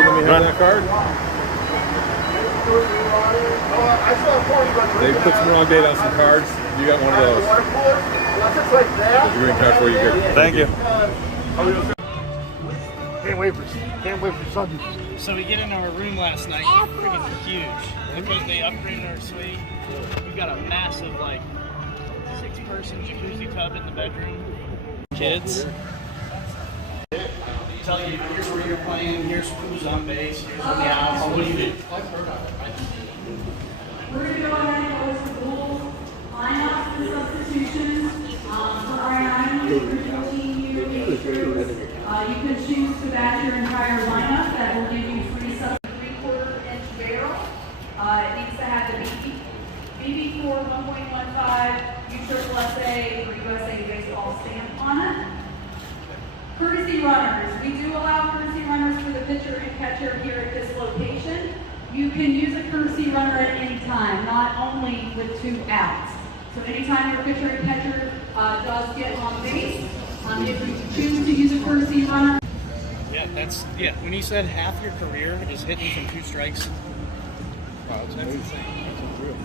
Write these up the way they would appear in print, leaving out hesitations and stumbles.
let me have that card. They put some wrong date on some cards. You got one of those. There's your green card for you. Good. Thank you. Can't wait for Sunday. So we get into our room last night. Freaking huge. They upgraded our suite. We got a massive, like, 6-person jacuzzi tub in the bedroom. Kids. Tell you, here's where you're playing, here's who's on base, here's on the outs, what do you do? We're going to go ahead and go to the rules, lineups and substitutions. For our 9-team you can choose to batch your entire lineup. That will give you free sub 3/4-inch barrel. It needs to have the BB4 1.15 USSA or USA baseball stamp on it. Courtesy runners. We do allow courtesy runners for the pitcher and catcher here at this location. You can use a courtesy runner at any time, not only with 2 outs. So anytime your pitcher and catcher does get on base, if you choose to use a courtesy runner. Yeah, when you said half your career is hitting from 2 strikes. Wow, that's insane. That's unreal.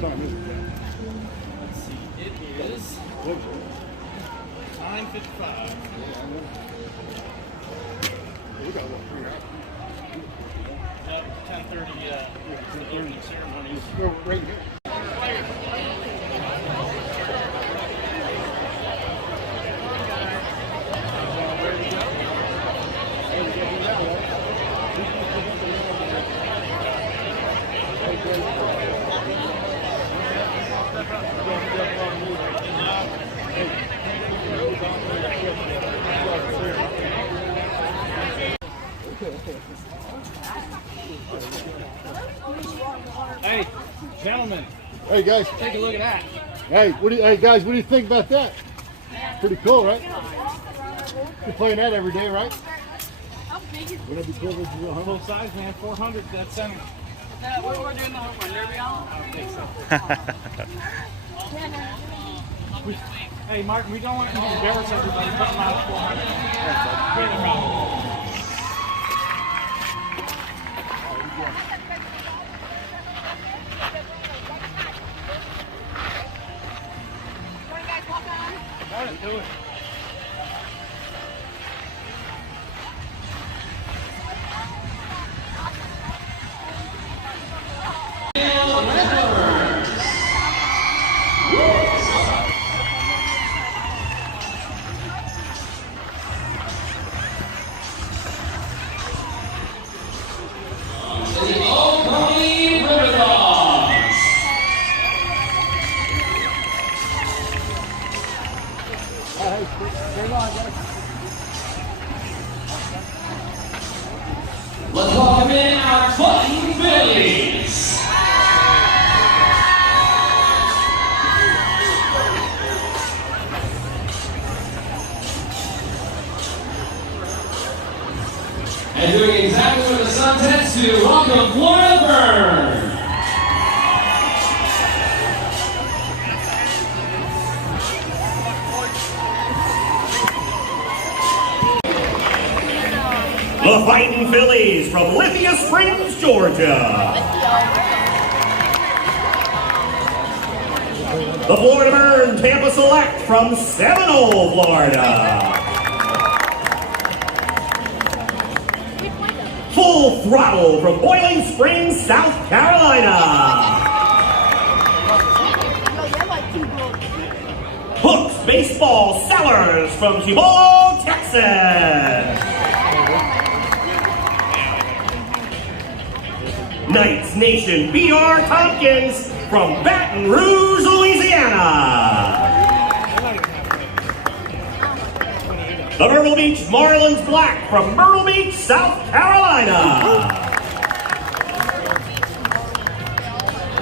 Time is it? Let's see, it is 9:55. We got about 3 hours. 10:30 the evening ceremonies. Go right here. Hey, gentlemen. Hey guys. Take a look at that. Hey, hey guys, what do you think about that? Pretty cool, right? You're playing that every day, right? Wouldn't it be cool if you were Full size, man. 400. That's center. What we're doing the home run derby on? I don't think so. Hey, Martin, we don't want to embarrass everybody. Put them out at 400. Do it. Let's welcome in our Fighting Phillies. And doing exactly what the sun tends to, welcome Florida Burn. The Fighting Phillies from Lithia Springs, Georgia. The Florida Burn Tampa Select from Seminole, Florida. Full Throttle from Boiling Springs, South Carolina. Hooks Baseball Sellers from Ciudad, Texas. Knights Nation B.R. Tompkins from Baton Rouge, Louisiana. The Myrtle Beach Marlins Black from Myrtle Beach, South Carolina.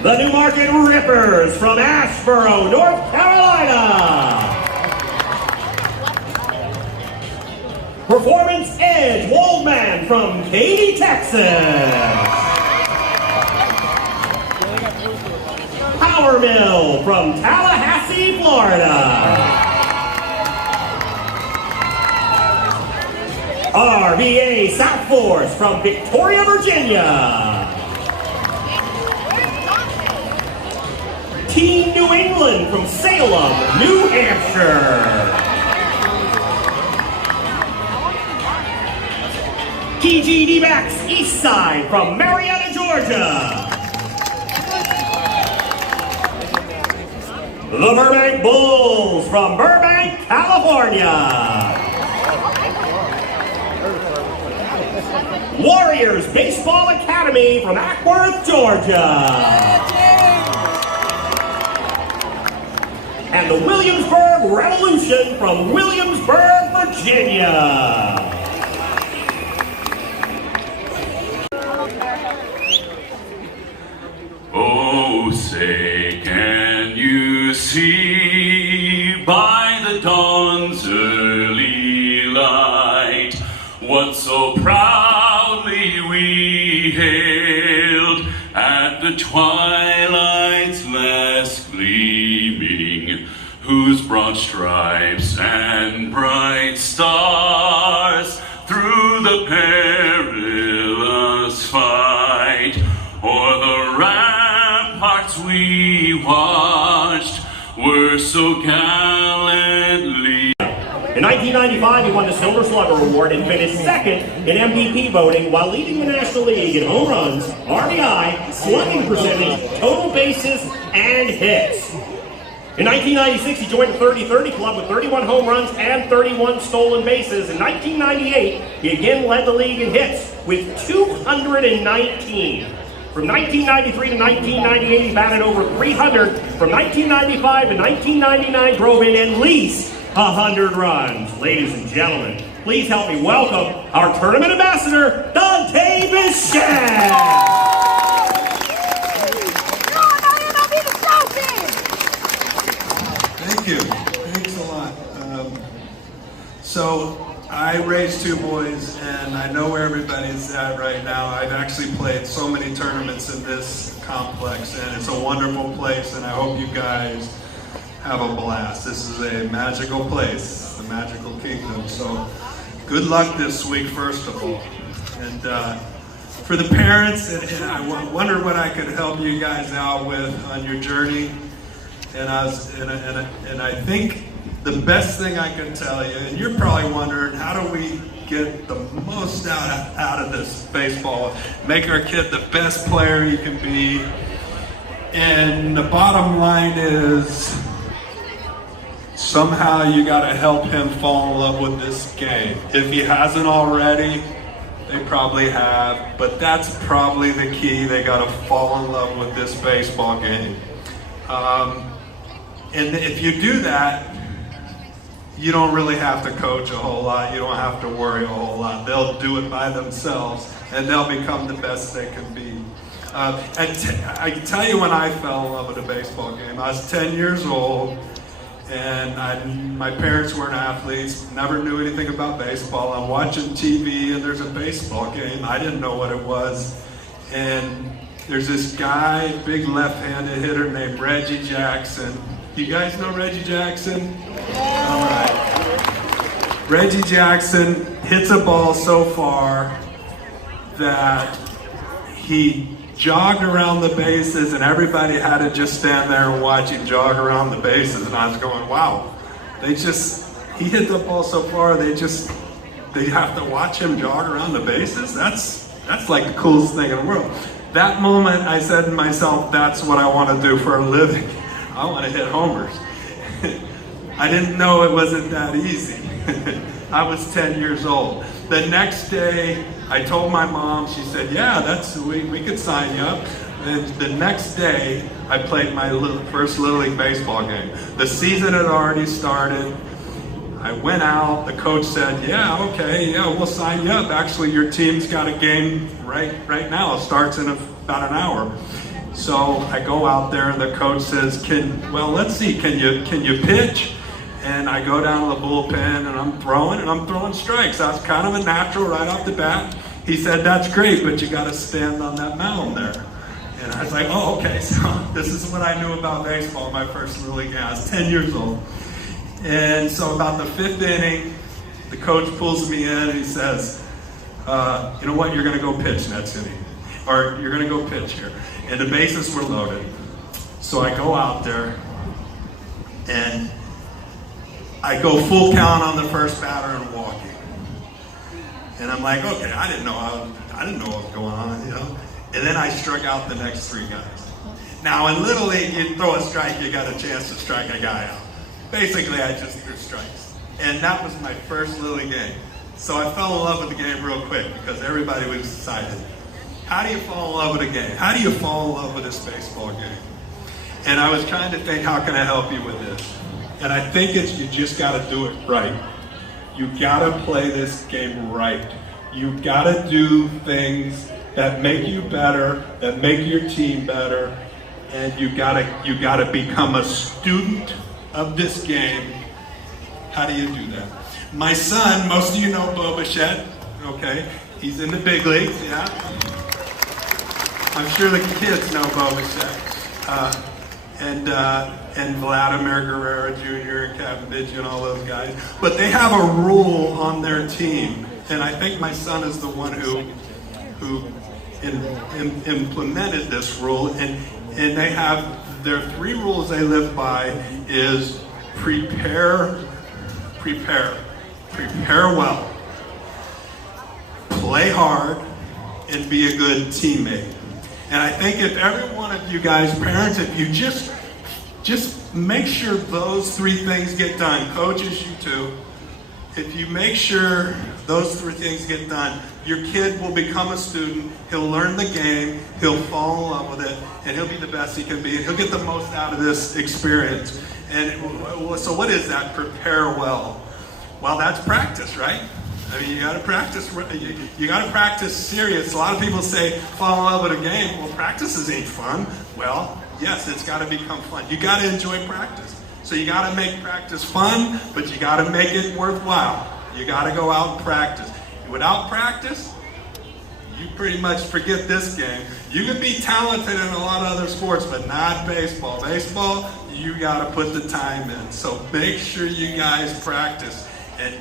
The Newmarket Rippers from Asheboro, North Carolina. Performance Edge Waldman from Katy, Texas. Power Mill from Tallahassee, Florida. RVA South Force from Victoria, Virginia. Team New England from Salem, New Hampshire. TGD-Backs Eastside from Marietta, Georgia. The Burbank Bulls from Burbank, California. Warriors Baseball Academy from Ackworth, Georgia. And the Williamsburg Revolution from Williamsburg, Virginia. Oh, say, can you see by the dawn's early light what so proudly we hailed at the twilight's last gleaming, whose broad stripes and bright stars through the perilous fight o'er the ramparts we watched were so gallantly. In 1995, he won the Silver Slugger Award and finished second in MVP voting while leading the National League in home runs, RBI, slugging percentage, total bases, and hits. In 1996, he joined the 30-30 club with 31 home runs and 31 stolen bases. In 1998, he again led the league in hits with 219. From 1993 to 1998, he batted over 300. From 1995 to 1999, drove in at least 100 runs. Ladies and gentlemen, please help me welcome our tournament ambassador, Dante Bichette. Thank you. Thanks a lot. So I raised two boys, and I know where everybody's at right now. I've actually played so many tournaments in this complex, and it's a wonderful place, and I hope you guys have a blast. This is a magical place, the magical kingdom. So good luck this week, first of all. And for the parents, and I wondered what I could help you guys out with on your journey. And I think the best thing I can tell you, and you're probably wondering, how do we get the most out of this baseball? Make our kid the best player he can be. And the bottom line is, somehow you gotta help him fall in love with this game. If he hasn't already, they probably have, but that's probably the key. They gotta fall in love with this baseball game. And if you do that, you don't really have to coach a whole lot. You don't have to worry a whole lot. They'll do it by themselves, and they'll become the best they can be. I can tell you when I fell in love with a baseball game. I was 10 years old, and my parents weren't athletes, never knew anything about baseball. I'm watching TV, and there's a baseball game. I didn't know what it was. And there's this guy, big left-handed hitter named Reggie Jackson. You guys know Reggie Jackson? All right. Reggie Jackson hits a ball so far that he jogged around the bases, and everybody had to just stand there and watch him jog around the bases. And I was going, wow, he hit the ball so far, they have to watch him jog around the bases? That's like the coolest thing in the world. That moment, I said to myself, that's what I want to do for a living. I want to hit homers. I didn't know it wasn't that easy. I was 10 years old. The next day, I told my mom, she said, yeah, we could sign you up. And the next day, I played my first Little League baseball game. The season had already started. I went out, the coach said, yeah, okay, yeah, we'll sign you up. Actually, your team's got a game right now. It starts in about an hour. So I go out there, and the coach says, let's see, can you pitch? And I go down to the bullpen, and I'm throwing strikes. I was kind of a natural right off the bat. He said, that's great, but you got to stand on that mound there. And I was like, oh, okay, so this is what I knew about baseball, my first Little League game. I was 10 years old. And so about the fifth inning, The coach pulls me in and he says, you know what, you're gonna go pitch next inning. Or you're gonna go pitch here. And the bases were loaded. So I go out there and I go full count on the first batter and walking. And I'm like, okay, I didn't know what was going on, you know. And then I struck out the next 3 guys. Now in Little League, you throw a strike, you got a chance to strike a guy out. Basically, I just threw strikes. And that was my first Little League game. So I fell in love with the game real quick because everybody was excited. How do you fall in love with a game? How do you fall in love with this baseball game? And I was trying to think, how can I help you with this? And I think it's, you just gotta do it right. You gotta play this game right. You gotta do things that make you better, that make your team better, and you gotta become a student of this game. How do you do that? My son, most of you know Bo Bichette, okay? He's in the big leagues, yeah? I'm sure the kids know Bo Bichette. And Vladimir Guerrero Jr. and Kevin Bidge and all those guys. But they have a rule on their team, and I think my son is the one who implemented this rule, and they have their 3 rules they live by is prepare well, play hard, and be a good teammate. And I think if every one of you guys, parents, if you just make sure those 3 things get done, coaches, you too, if you make sure those 3 things get done, your kid will become a student, he'll learn the game, he'll fall in love with it, and he'll be the best he can be, and he'll get the most out of this experience. And so what is that, prepare well? Well, that's practice, right? I mean, you gotta practice, you gotta practice serious. A lot of people say, fall in love with a game. Well, practices ain't fun. Well, yes, it's gotta become fun. You gotta enjoy practice. So you gotta make practice fun, but you gotta make it worthwhile. You gotta go out and practice. Without practice, you pretty much forget this game. You can be talented in a lot of other sports, but not baseball. Baseball, you gotta put the time in. So make sure you guys practice and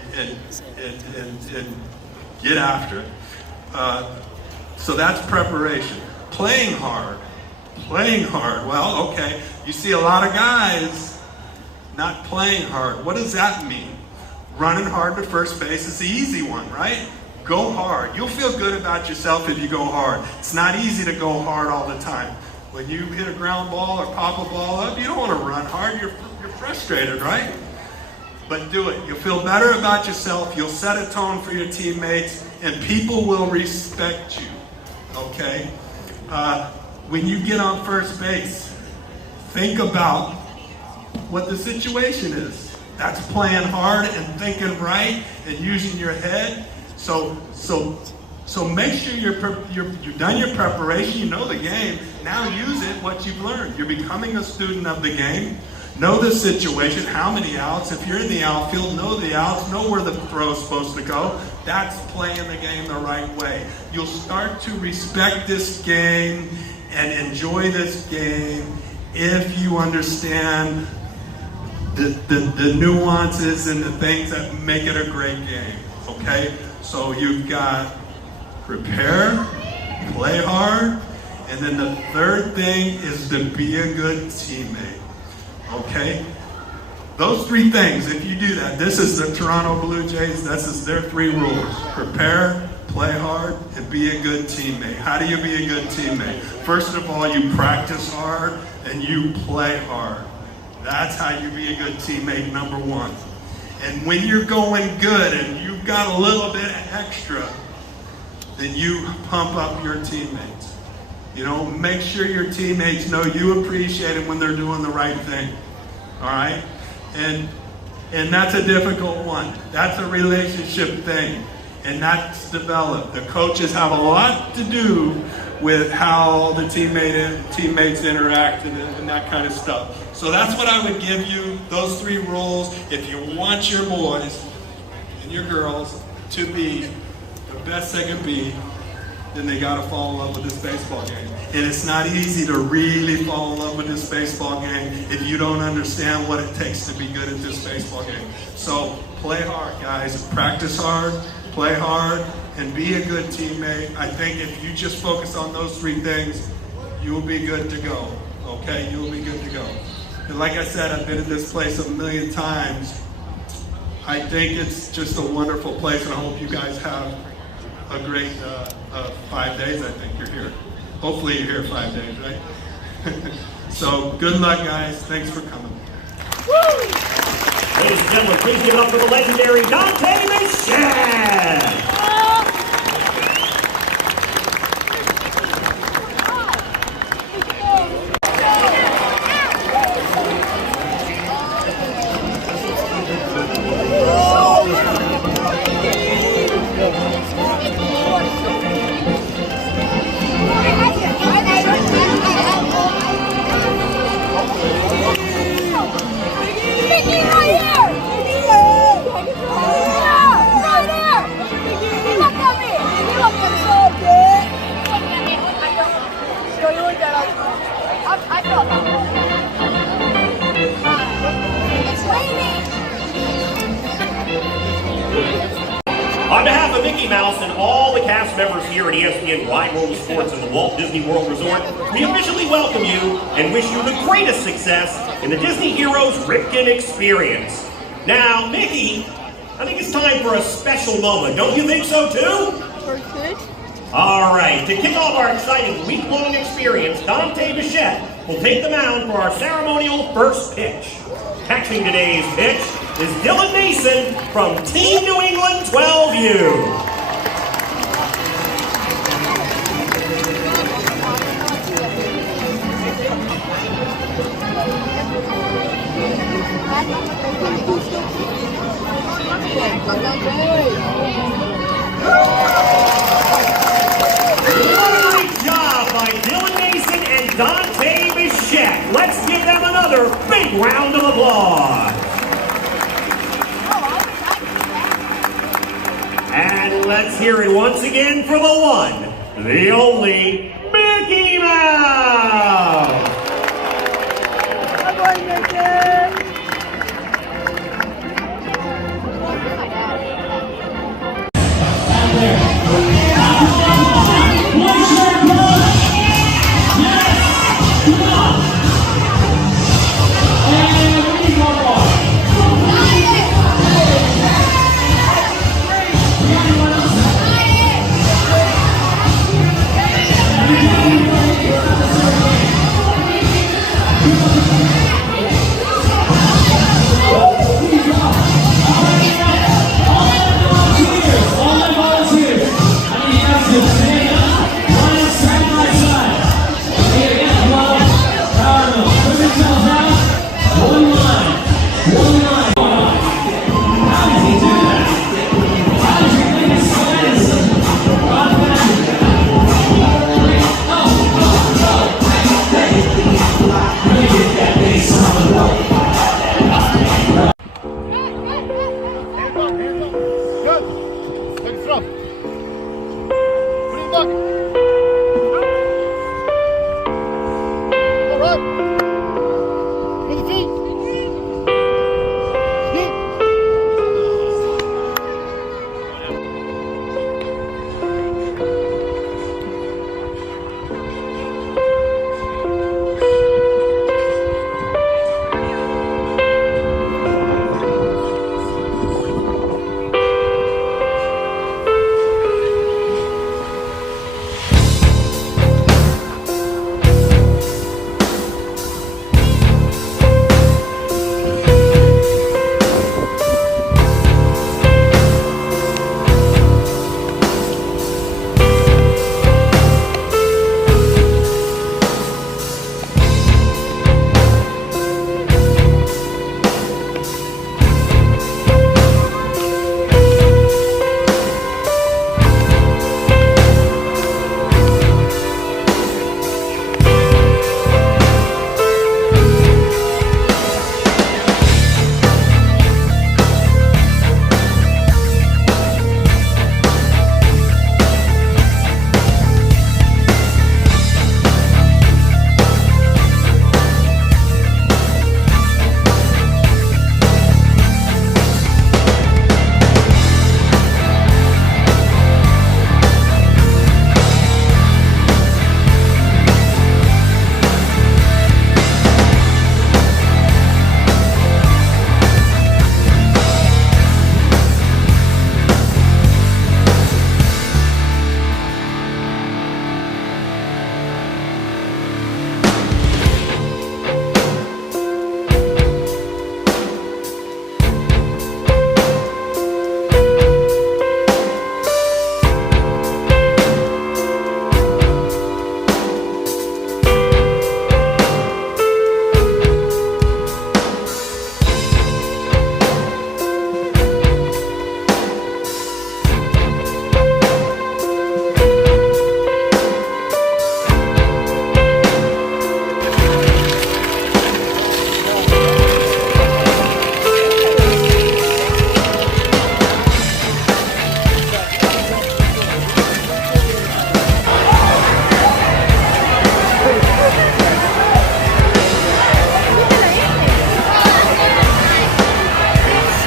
get after it. So that's preparation. Playing hard. Well, okay, you see a lot of guys not playing hard. What does that mean? Running hard to first base is the easy one, right? Go hard. You'll feel good about yourself if you go hard. It's not easy to go hard all the time. When you hit a ground ball or pop a ball up, you don't want to run hard. You're frustrated, right? But do it. You'll feel better about yourself. You'll set a tone for your teammates, and people will respect you, okay? When you get on first base, think about what the situation is. That's playing hard and thinking right and using your head. So make sure you've done your preparation, you know the game. Now use it, what you've learned. You're becoming a student of the game. Know the situation, how many outs. If you're in the outfield, know the outs, know where the throw's supposed to go. That's playing the game the right way. You'll start to respect this game and enjoy this game if you understand the nuances and the things that make it a great game, okay? So you've got prepare, play hard, and then the third thing is to be a good teammate. Okay? Those 3 things, if you do that, this is the Toronto Blue Jays, this is their 3 rules. Prepare, play hard, and be a good teammate. How do you be a good teammate? First of all, you practice hard and you play hard. That's how you be a good teammate, number 1. And when you're going good and you've got a little bit extra, then you pump up your teammates. You know, make sure your teammates know you appreciate them when they're doing the right thing. All right? And that's a difficult one. That's a relationship thing. And that's developed. The coaches have a lot to do with how the teammates interact and that kind of stuff. So that's what I would give you, those 3 rules. If you want your boys and your girls to be the best they can be, then they got to fall in love with this baseball game. And it's not easy to really fall in love with this baseball game if you don't understand what it takes to be good at this baseball game. So play hard, guys. Practice hard, play hard, and be a good teammate. I think if you just focus on those three things, you will be good to go. Okay, you will be good to go. And like I said, I've been at this place a million times. I think it's just a wonderful place, and I hope you guys have a great 5 days. I think you're here. Hopefully you're here 5 days, right? So good luck, guys. Thanks for coming. Woo! Ladies and gentlemen, please give it up for the legendary Dante Michelle. On behalf of Mickey Mouse and all the cast members here at ESPN Wide World of Sports and the Walt Disney World Resort, we officially welcome you and wish you the greatest success in the Disney Heroes Ripken experience. Now, Mickey, I think it's time for a special moment. Don't you think so too? All right, to kick off our exciting week-long experience, Dante Bichette will take the mound for our ceremonial first pitch. Catching today's pitch is Dylan Mason from Team New England 12U. Great job by Dylan Mason and Dante Bichette. Let's give them another big round of applause. And let's hear it once again for the one, the only, Mickey Mouse! Good boy, Mickey!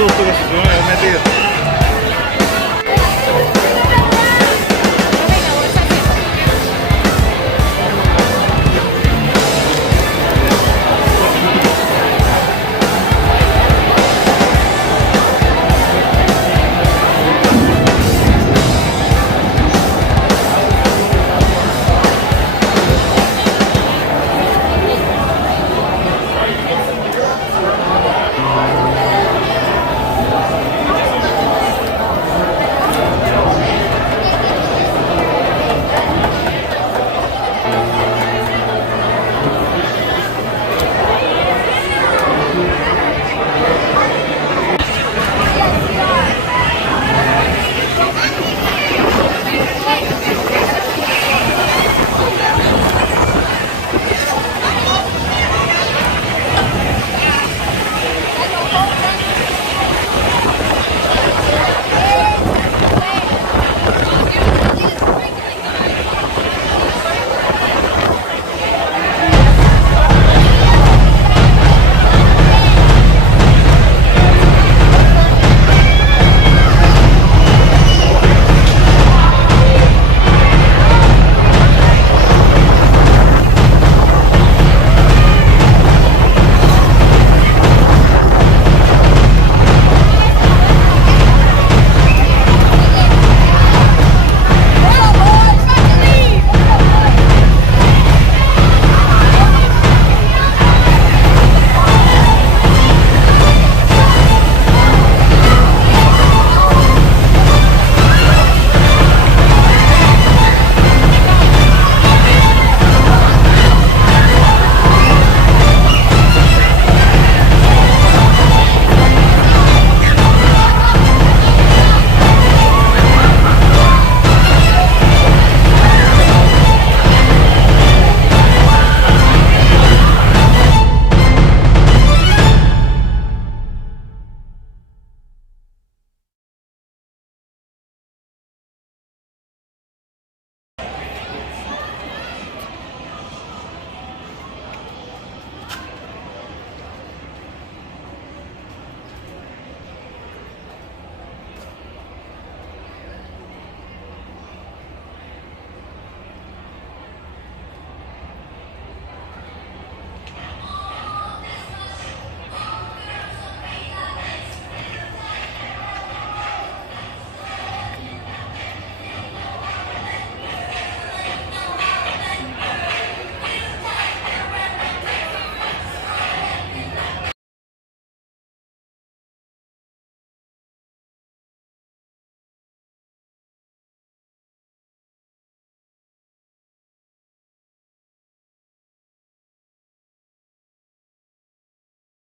susto que se fue, metido.